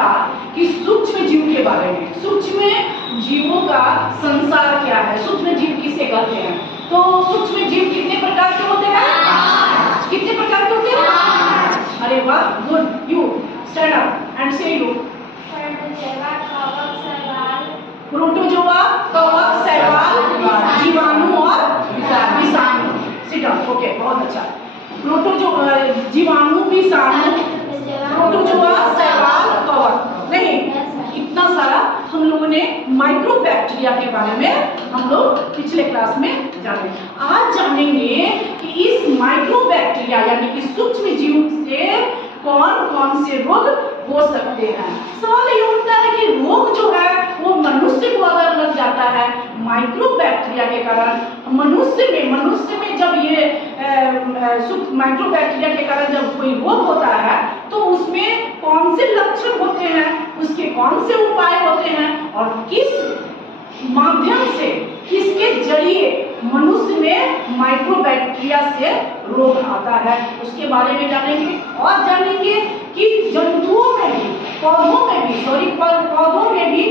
था कि सूक्ष्म जीव के बारे में, सूक्ष्म जीवों का संसार क्या है, सूक्ष्म जीव किसे कहते हैं। तो सूक्ष्म जीव कितने प्रकार के होते हैं? कितने प्रकार के होते हैं? अरे वाह, good. You stand up and से यू। प्रोटोजोआ, कवक, शैवाल, जीवाणु और विषाणु। Sit down. ओके, बहुत अच्छा। प्रोटोजोआ, जीवाणु, विषाणु, प्रोटोजोआ, शैवाल, कवक। नहीं, इतना सारा हम लोगों ने माइक्रोबैक्टीरिया के बारे में हम लोग पिछले क्लास में जाने। आज जानेंगे कि इस माइक्रोबैक्टीरिया यानी कि सूक्ष्म जीव से कौन कौन से रोग हो सकते हैं। सवाल ये उठता है कि रोग जो है वो मनुष्य को अगर लग जाता है माइक्रोबैक्टीरिया के कारण, मनुष्य में जब ये माइक्रोबैक्टीरिया के कारण जब कोई रोग होता है तो उसमें कौन से लक्षण होते हैं, उसके कौन से उपाय होते हैं और किस माध्यम से, किसके जरिए मनुष्य में माइक्रोबैक्टीरिया से रोग आता है, उसके बारे में जानेंगे। और जानेंगे कि जंतुओं में भी, पौधों में भी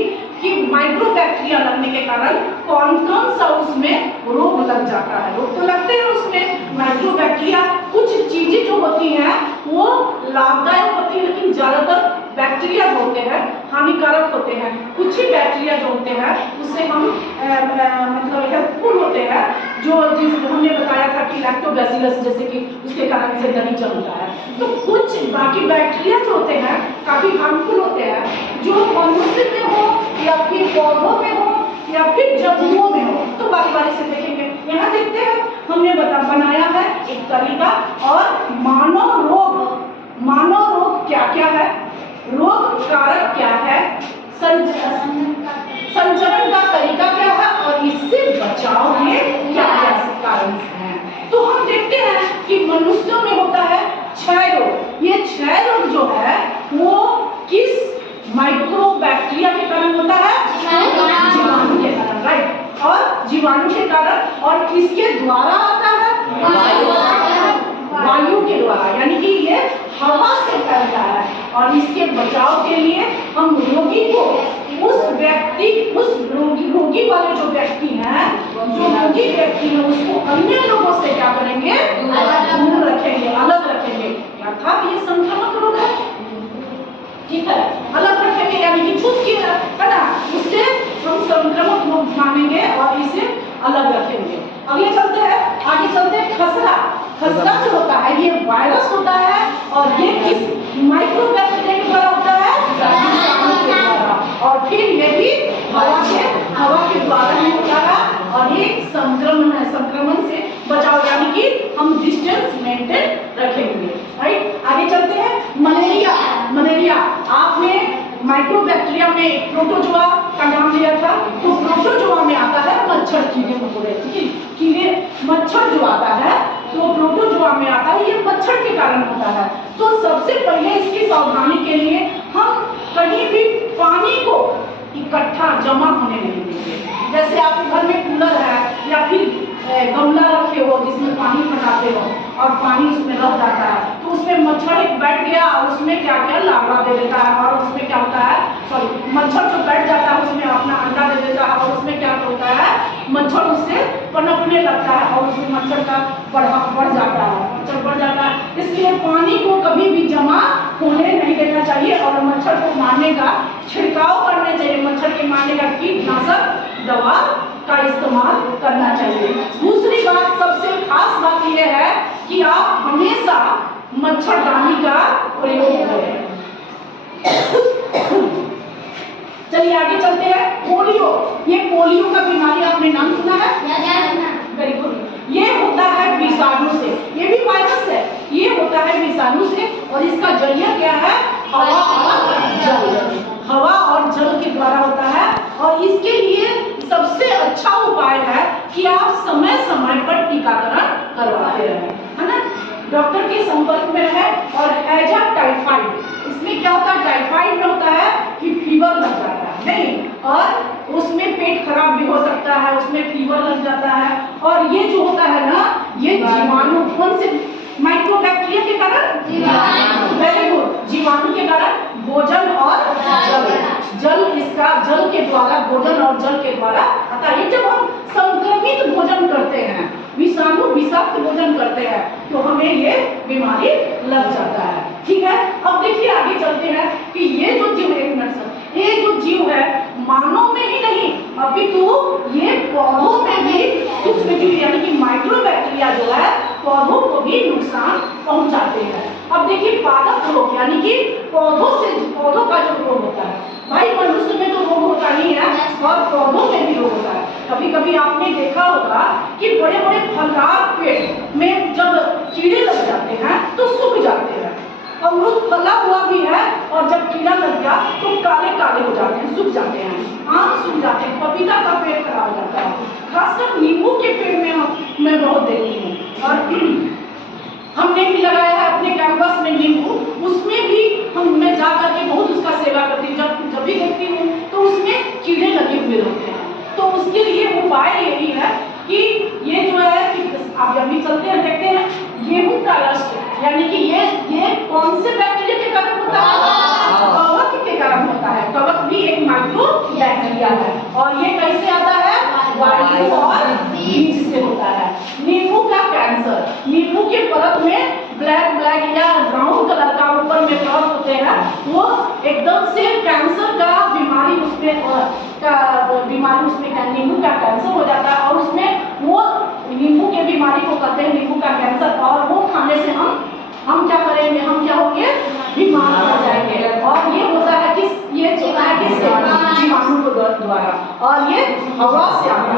कि माइक्रोबैक्टीरिया लगने के कारण कौन कौन सा उसमें रोग लग जाता है। रोग तो लगते हैं उसमें माइक्रोबैक्टीरिया। कुछ चीजें जो होती हैं वो लाभदायक होती है, लेकिन ज्यादातर बैक्टीरिया जो होते हैं हानिकारक होते हैं। कुछ ही बैक्टीरिया जो होते हैं उससे हम मतलब हेल्पफुल होते हैं, जो हमने बताया था कि लैक्टोबैसिलस जैसे कि उसके कारण से दही जमता है। तो कुछ बाकी बैक्टीरिया जो होते हैं काफी हार्मफुल होते हैं, जो मनुष्य में हो या फिर पौधों में हो या फिर जंतुओं में हो। तो बारी से देखेंगे। यहाँ देखते हैं हमने बनाया है एक तरीका। और मानव रोग क्या क्या है, रोग कारक क्या है, संचरण का तरीका क्या है और इससे बचाव के क्या क्या कारण हैं। तो हम देखते हैं कि मनुष्यों में होता है क्षय रोग। ये क्षय रोग जो है वो किस माइक्रोबैक्टीरिया के कारण होता है? जीवाणु के कारण, राइट। और जीवाणु के कारण, और किसके द्वारा आता है? वायु के द्वारा, यानी कि ये हवा से फैलता है। और इसके बचाव के लिए हम रोगी को, उस रोगी वाले जो व्यक्ति हैं, जो रोगी व्यक्ति है उसको अन्य लोगों से क्या करेंगे? दूर रखेंगे, अलग रखेंगे। अर्थात ये संक्रामक रोग है, ठीक है, अलग रखेंगे यानी कि छूट के है ना, उससे हम संक्रमक रोग मानेंगे और इसे अलग रखेंगे। आगे चलते हैं खसरा जो होता है ये वायरस होता है और ये किस माइक्रोबैक्टीरिया के द्वारा होता है? और फिर ये भी हवा के द्वारा ही होता है। और ये संक्रमण से बचाव, यानी कि हम डिस्टेंस मेंटेन रखेंगे, राइट। आगे चलते हैं। मलेरिया आपने माइक्रोबैक्टीरिया में प्रोटोजोआ का नाम लिया था। तो प्रोटोजोआ में आता है मच्छर, कीड़े, मच्छर जो आता है तो प्रोटोजोआ में आता है, ये मच्छर के कारण होता है। तो सबसे पहले इसकी सावधानी के लिए हम कहीं भी पानी को इकट्ठा जमा होने नहीं देंगे। जैसे आपके घर में कूलर है या फिर गमला रखे हो जिसमें पानी फटाते हो और पानी उसमें रह जाता है, तो उसमें मच्छर बैठ गया और उसमें क्या क्या लार्वा दे देता है। और उसमें क्या होता है, मच्छर जो बैठ जाता है उसमें अपना अंडा दे देता है और उसमें क्या होता है, मच्छर उससे पनपने लगता है और उसमें मच्छर का बढ़ जाता है। इसलिए पानी को कभी भी जमा होने नहीं देना चाहिए और मच्छर को मारने का छिड़काव करना चाहिए। मच्छर के मारने का कीटनाशक दवा का इस्तेमाल करना चाहिए। दूसरी बात, सबसे खास बात यह है कि आप हमेशा मच्छरदानी का प्रयोग करें। चलिए आगे चलते हैं। पोलियो, ये पोलियो का बीमारी आपने नाम सुना है? Very good. ये होता है विषाणु से, ये भी वायरस है, ये होता है विषाणु से। और इसका जरिया क्या है? हवा और जल के द्वारा होता है। और इसके लिए सबसे अच्छा उपाय है कि आप समय समय पर टीकाकरण करवाते रहें, है ना। डॉक्टर के संपर्क में रहे। और हैजा टाइफाइड, इसमें क्या होता है? टाइफाइड में होता है कि फीवर लग जाता है, नहीं, और उसमें पेट खराब भी हो सकता है, उसमें फीवर लग जाता है। और ये जो होता है ना, ये जीवाणु, कौन से माइक्रोबैक्टीरिया के कारण? वेरी गुड, जीवाणु के कारण भोजन और के द्वारा, भोजन और जल के द्वारा आता है। जब हम संक्रमित भोजन करते हैं, विषाणु विषाक्त भोजन करते हैं, तो हमें ये बीमारी लग जाता है। ठीक है, अब देखिए आगे चलते हैं कि ये जो जीव, एक मिनट सर, ये जो जीव है मानव में ही नहीं अपितु ये पौधों में भी सूक्ष्म जीव यानी कि माइक्रोबैक्टीरिया जो है पौधों को भी नुकसान पहुंचाते हैं। अब देखिए पादप रोग यानी कि पौधों का जो रोग होता है, भाई मनुष्य में तो रोग होता ही है और पौधों में भी रोग होता है। कभी कभी आपने देखा होगा कि बड़े बड़े फलदार पेड़ में जब कीड़े लग जाते हैं तो सूख जाते हैं। अमरूद फला हुआ भी है और जब कीड़ा लग गया तो काले काले हो जाते हैं, सूख जाते हैं, आम सूख जाते हैं, पपीता का पेड़ खराब हो जाता है। खासकर नींबू के पेड़ में मैं बहुत देखती हूँ और हमने भी लगाया है अपने कैंपस में नींबू, उसमें भी मैं जा करके बहुत उसका सेवा करती हूँ। जब भी देखती हूँ तो उसमें कीड़े लगे हुए होते हैं। तो उसके लिए उपाय यही है कि ये जो है कि आप जब भी चलते हैं देखते हैं गेहूं का रस, यानी कि ये कौन से बैक्टीरिया के कारण होता है? कवक के कारण होता है। कवक भी एक माइक्रो बैक्टीरिया है और ये कैसे आता है? वायु और बीज से होता है। नींबू का कैंसर, नींबू के परत में ब्लैक ब्लैक या ब्राउन कलर का ऊपर में परत होते हैं, वो एकदम से कैंसर का बीमारी उसमें नींबू का कैंसर हो जाता है और उसमें वो नींबू के बीमारी को कहते हैं नींबू का कैंसर। और वो खाने से हम क्या करेंगे, हम क्या होंगे? बीमार हो जाएंगे। और ये होता है कि ये जीवाणु के द्वारा और ये हवा से आता है।